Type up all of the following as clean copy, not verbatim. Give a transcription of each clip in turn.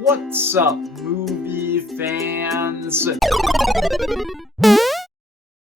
What's up, movie fans?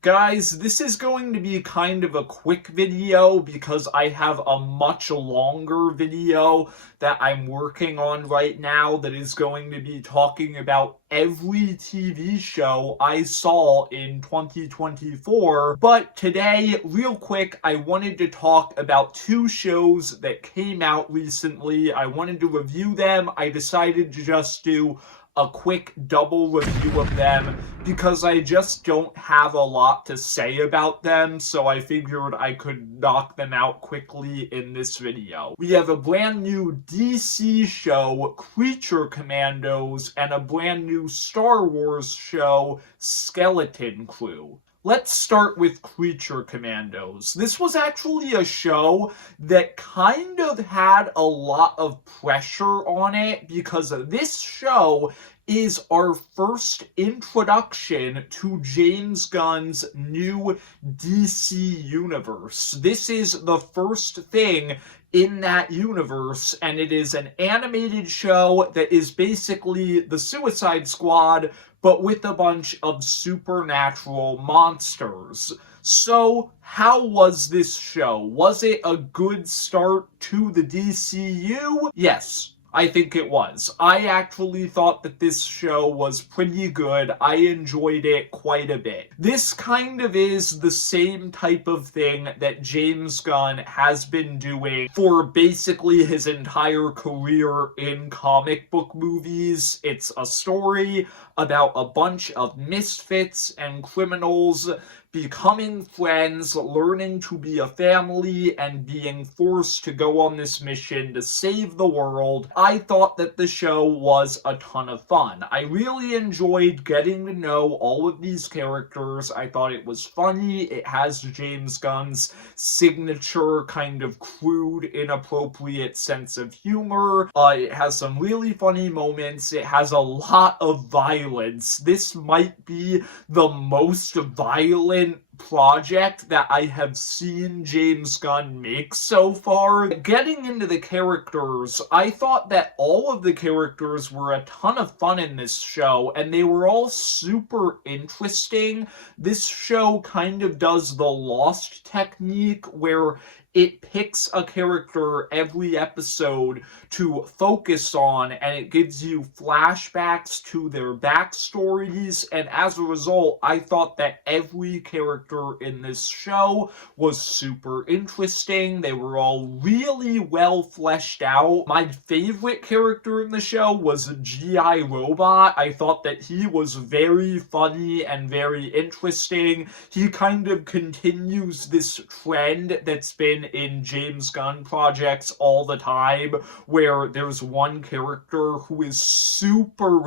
Guys, this is going to be kind of a quick video because I have a much longer video that I'm working on right now that is going to be talking about every TV show I saw in 2024. But today, real quick, I wanted to talk about two shows that came out recently. I wanted to review them. I decided to just do a quick double review of them because I just don't have a lot to say about them, so I figured I could knock them out quickly in this video. We have a brand new DC show, Creature Commandos, and a brand new Star Wars show, Skeleton Crew. Let's start with Creature Commandos. This was actually a show that kind of had a lot of pressure on it because this show is our first introduction to James Gunn's new DC universe. This is the first thing in that universe, and it is an animated show that is basically the Suicide Squad, but with a bunch of supernatural monsters. So, how was this show? Was it a good start to the DCU? Yes, I think it was. I actually thought that this show was pretty good. I enjoyed it quite a bit. This kind of is the same type of thing that James Gunn has been doing for basically his entire career in comic book movies. It's a story about a bunch of misfits and criminals becoming friends, learning to be a family, and being forced to go on this mission to save the world. I thought that the show was a ton of fun. I really enjoyed getting to know all of these characters. I thought it was funny. It has James Gunn's signature kind of crude, inappropriate sense of humor. It has some really funny moments. It has a lot of violence. This might be the most violent project that I have seen James Gunn make so far. Getting into the characters, I thought that all of the characters were a ton of fun in this show, and they were all super interesting. This show kind of does the Lost technique where it picks a character every episode to focus on, and it gives you flashbacks to their backstories, and as a result, I thought that every character in this show was super interesting. They were all really well fleshed out. My favorite character in the show was G.I. Robot. I thought that he was very funny and very interesting. He kind of continues this trend that's been in James Gunn projects all the time, where there's one character who is super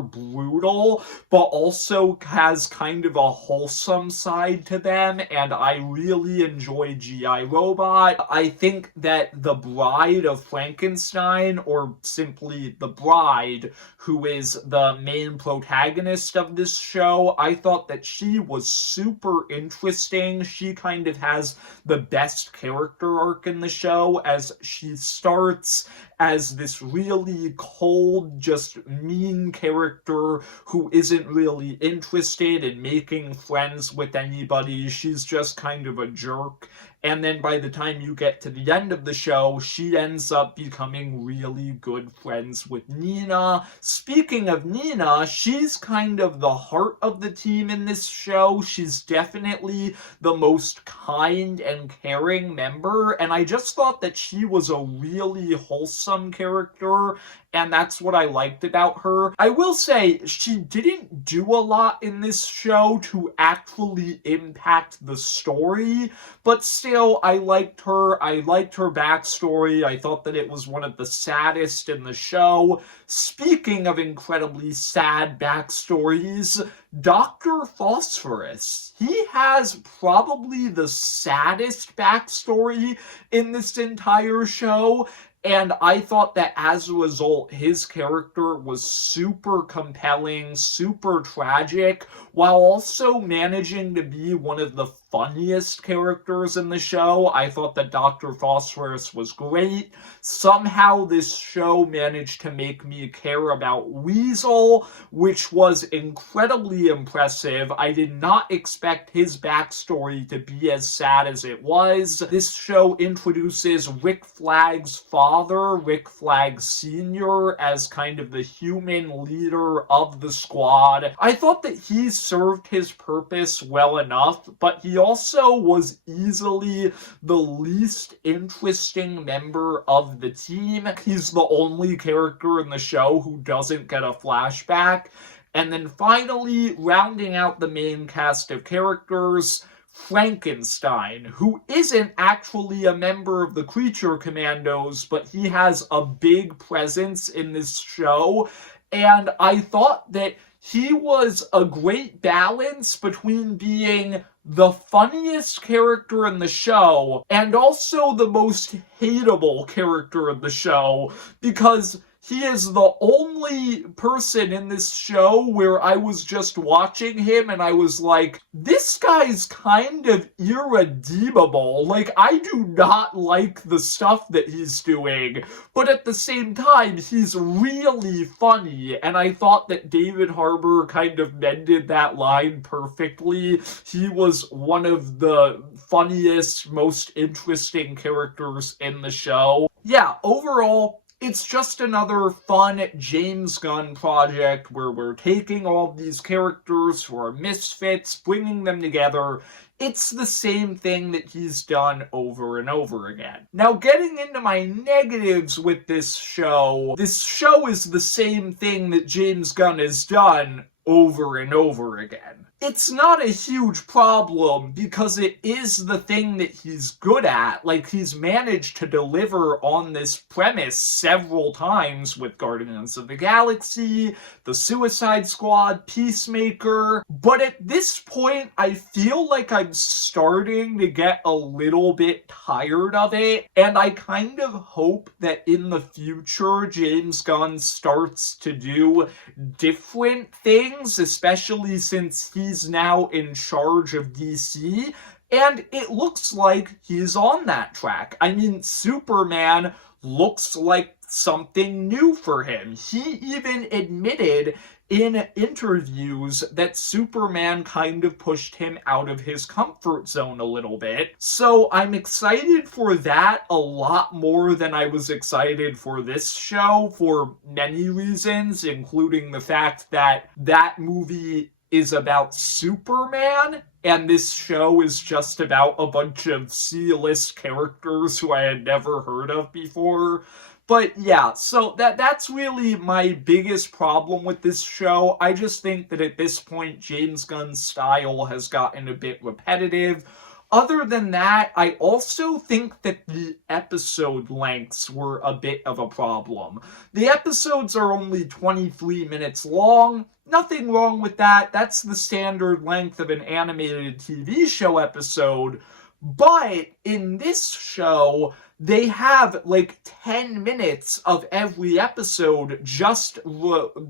brutal, but also has kind of a wholesome side to them, and I really enjoy G.I. Robot. I think that the Bride of Frankenstein, or simply the Bride, who is the main protagonist of this show, I thought that she was super interesting. She kind of has the best character arc in the show, as she starts as this really cold, just mean character who isn't really interested in making friends with anybody. She's just kind of a jerk. And then by the time you get to the end of the show, she ends up becoming really good friends with Nina. Speaking of Nina, she's kind of the heart of the team in this show. She's definitely the most kind and caring member, and I just thought that she was a really wholesome character, and that's what I liked about her. I will say, she didn't do a lot in this show to actually impact the story, but still, I liked her. I liked her backstory. I thought that it was one of the saddest in the show. Speaking of incredibly sad backstories, Dr. Phosphorus. He has probably the saddest backstory in this entire show, and I thought that as a result, his character was super compelling, super tragic, while also managing to be one of the funniest characters in the show. I thought that Dr. Phosphorus was great. Somehow this show managed to make me care about Weasel, which was incredibly impressive. I did not expect his backstory to be as sad as it was. This show introduces Rick Flag's father, Rick Flag Sr., as kind of the human leader of the squad. I thought that he served his purpose well enough, but he also was easily the least interesting member of the team. He's the only character in the show who doesn't get a flashback. And then finally, rounding out the main cast of characters, Frankenstein, who isn't actually a member of the Creature Commandos, but he has a big presence in this show. And I thought that he was a great balance between being the funniest character in the show and also the most hateable character in the show, because he is the only person in this show where I was just watching him and I was like, this guy's kind of irredeemable. Like, I do not like the stuff that he's doing, but at the same time, he's really funny, and I thought that David Harbour kind of mended that line perfectly. He was one of the funniest, most interesting characters in the show. Yeah, overall, it's just another fun James Gunn project where we're taking all these characters who are misfits, bringing them together. It's the same thing that he's done over and over again. Now, getting into my negatives with this show is the same thing that James Gunn has done over and over again. It's not a huge problem because it is the thing that he's good at. Like, he's managed to deliver on this premise several times with Guardians of the Galaxy, The Suicide Squad, Peacemaker. But at this point, I feel like I'm starting to get a little bit tired of it. And I kind of hope that in the future, James Gunn starts to do different things, especially since he's now in charge of DC, and it looks like he's on that track. I mean, Superman looks like something new for him. He even admitted in interviews that Superman kind of pushed him out of his comfort zone a little bit. So I'm excited for that a lot more than I was excited for this show for many reasons, including the fact that that movie is about Superman, and this show is just about a bunch of C-list characters who I had never heard of before. But yeah, so that's really my biggest problem with this show. I just think that at this point, James Gunn's style has gotten a bit repetitive. Other than that, I also think that the episode lengths were a bit of a problem. The episodes are only 23 minutes long. Nothing wrong with that. That's the standard length of an animated TV show episode. But in this show, they have like 10 minutes of every episode just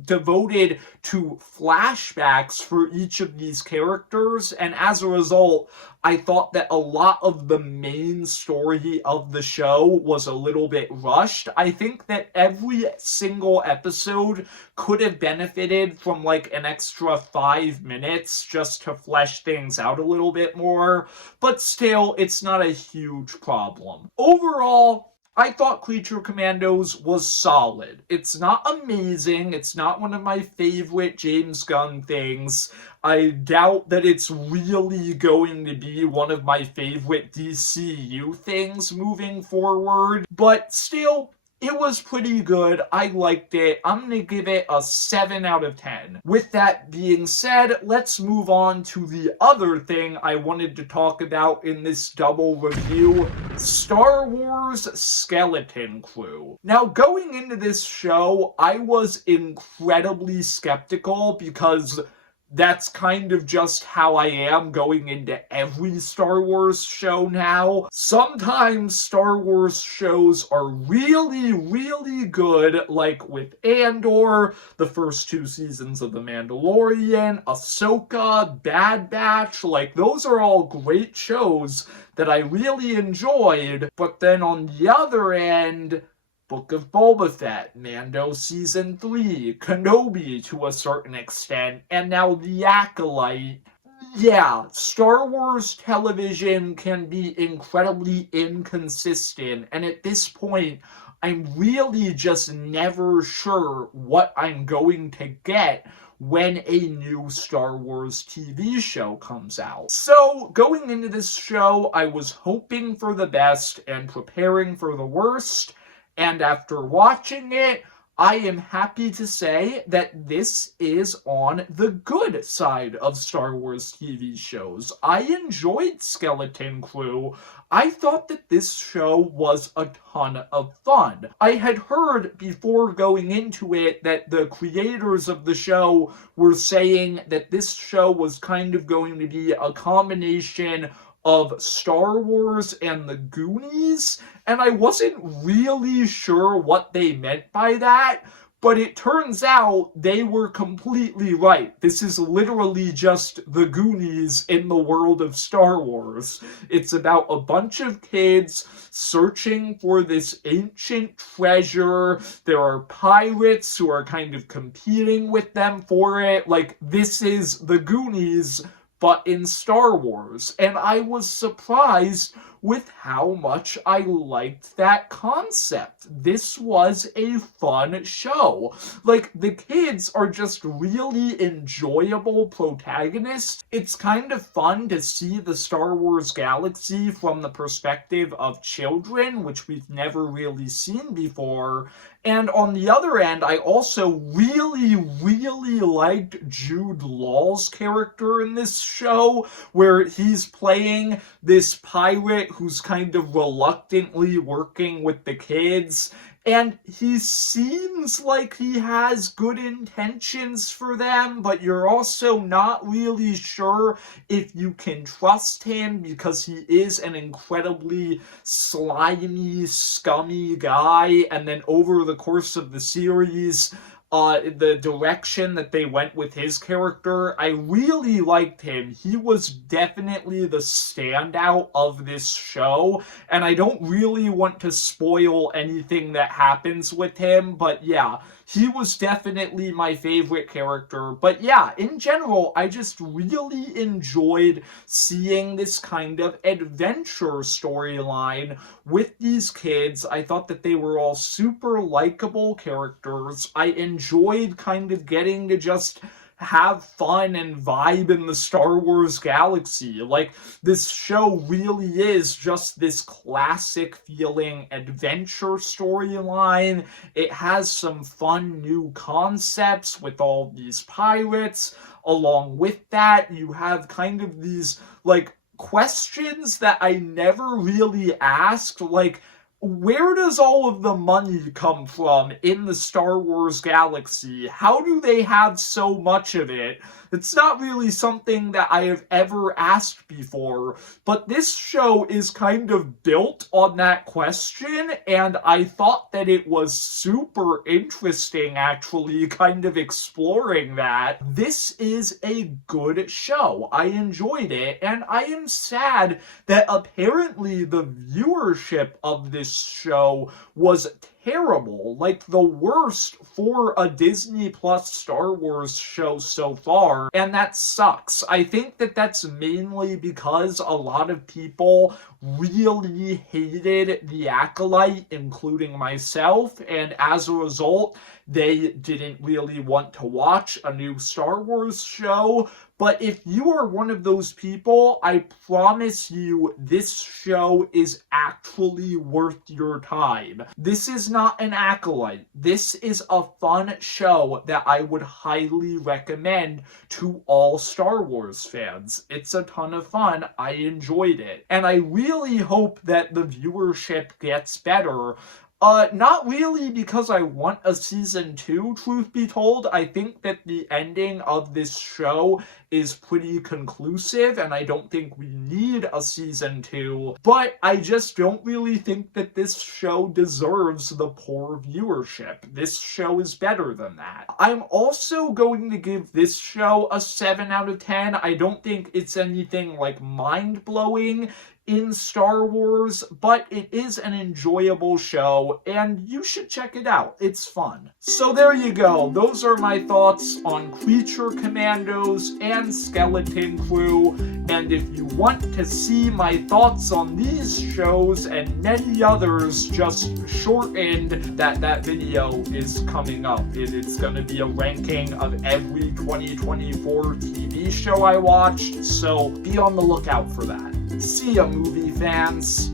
devoted to flashbacks for each of these characters. And as a result, I thought that a lot of the main story of the show was a little bit rushed. I think that every single episode could have benefited from like an extra 5 minutes just to flesh things out a little bit more. But still, it's not a huge problem. Overall, I thought Creature Commandos was solid. It's not amazing. It's not one of my favorite James Gunn things. I doubt that it's really going to be one of my favorite DCU things moving forward. But still, it was pretty good. I liked it. I'm going to give it a 7 out of 10. With that being said, let's move on to the other thing I wanted to talk about in this double review, Star Wars Skeleton Crew. Now, going into this show, I was incredibly skeptical because that's kind of just how I am going into every Star Wars show now. Sometimes Star Wars shows are really, really good, like with Andor, the first 2 seasons of The Mandalorian, Ahsoka, Bad Batch, like those are all great shows that I really enjoyed. But then on the other end, Book of Boba Fett, Mando Season 3, Kenobi to a certain extent, and now The Acolyte. Yeah, Star Wars television can be incredibly inconsistent, and at this point, I'm really just never sure what I'm going to get when a new Star Wars TV show comes out. So, going into this show, I was hoping for the best and preparing for the worst. And after watching it, I am happy to say that this is on the good side of Star Wars TV shows. I enjoyed Skeleton Crew. I thought that this show was a ton of fun. I had heard before going into it that the creators of the show were saying that this show was kind of going to be a combination of Star Wars and the Goonies, and I wasn't really sure what they meant by that, but it turns out they were completely right. This is literally just the Goonies in the world of Star Wars. It's about a bunch of kids searching for this ancient treasure. There are pirates who are kind of competing with them for it. Like, this is the Goonies, but in Star Wars. And I was surprised with how much I liked that concept. This was a fun show. Like, the kids are just really enjoyable protagonists. It's kind of fun to see the Star Wars galaxy from the perspective of children, which we've never really seen before. And on the other end, I also really, really liked Jude Law's character in this show, where he's playing this pirate who's kind of reluctantly working with the kids. And he seems like he has good intentions for them, but you're also not really sure if you can trust him because he is an incredibly slimy, scummy guy. And then over the course of the series, the direction that they went with his character, I really liked him. He was definitely the standout of this show, and I don't really want to spoil anything that happens with him, but yeah, he was definitely my favorite character. But yeah, in general, I just really enjoyed seeing this kind of adventure storyline with these kids. I thought that they were all super likable characters. I enjoyed kind of getting to just have fun and vibe in the Star Wars galaxy. Like, this show really is just this classic feeling adventure storyline. It has some fun new concepts with all these pirates. Along with that, you have kind of these, like, questions that I never really asked, like, where does all of the money come from in the Star Wars galaxy? How do they have so much of it? It's not really something that I have ever asked before, but this show is kind of built on that question, and I thought that it was super interesting, actually, kind of exploring that. This is a good show. I enjoyed it, and I am sad that apparently the viewership of this show was terrible, like the worst for a Disney Plus Star Wars show so far, and that sucks. I think that that's mainly because a lot of people really hated The Acolyte, including myself, and as a result, they didn't really want to watch a new Star Wars show. But if you are one of those people, I promise you this show is actually worth your time. This is not an Acolyte. This is a fun show that I would highly recommend to all Star Wars fans. It's a ton of fun. I enjoyed it. And I really hope that the viewership gets better. Not really, because I want a season 2, truth be told. I think that the ending of this show is pretty conclusive, and I don't think we need a season 2, but I just don't really think that this show deserves the poor viewership. This show is better than that. I'm also going to give this show a 7 out of 10. I don't think it's anything like mind-blowing in Star Wars, but it is an enjoyable show, and you should check it out. It's fun. So there you go. Those are my thoughts on Creature Commandos and Skeleton Crew, and if you want to see my thoughts on these shows and many others, just shortened, that video is coming up. It's going to be a ranking of every 2024 TV show I watched, so be on the lookout for that. See ya, movie fans.